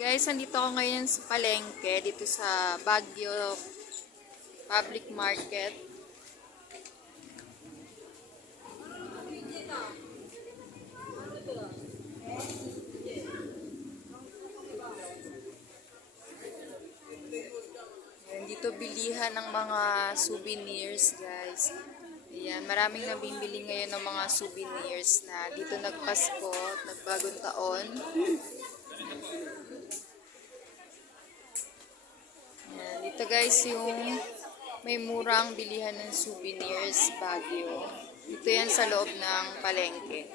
Guys, nandito ako ngayon sa palengke, dito sa Baguio Public Market. Ayan, dito bilihan ng mga souvenirs, guys. Ayan, maraming nabibili ngayon ng mga souvenirs na dito nagpasko, nagbagong taon. Ayan, dito guys yung may murang bilihan ng souvenirs, Baguio. Dito yan sa loob ng palengke.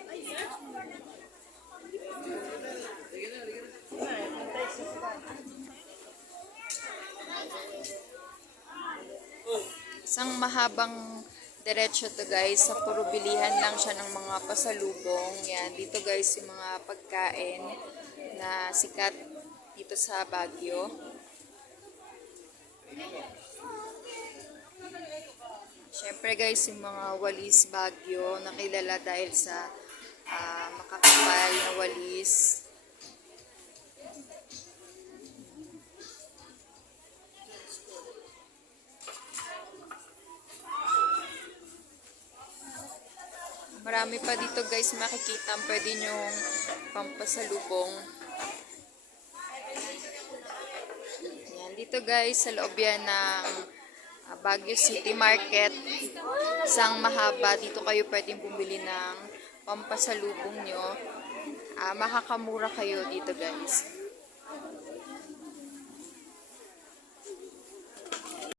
Isang mahabang diretso to guys, sa puro bilihan lang siya ng mga pasalubong. Yan, dito guys yung mga pagkain na sikat dito sa Baguio. Siyempre guys, yung mga walis Baguio, nakilala dahil sa makakapal na walis. Marami pa dito guys makikita, pwede nyong pampasalubong. Yan, dito guys sa loob yan ng Baguio City Market. Isang mahaba, dito kayo pwedeng bumili ng pampasalubong nyo. Makakamura kayo dito guys.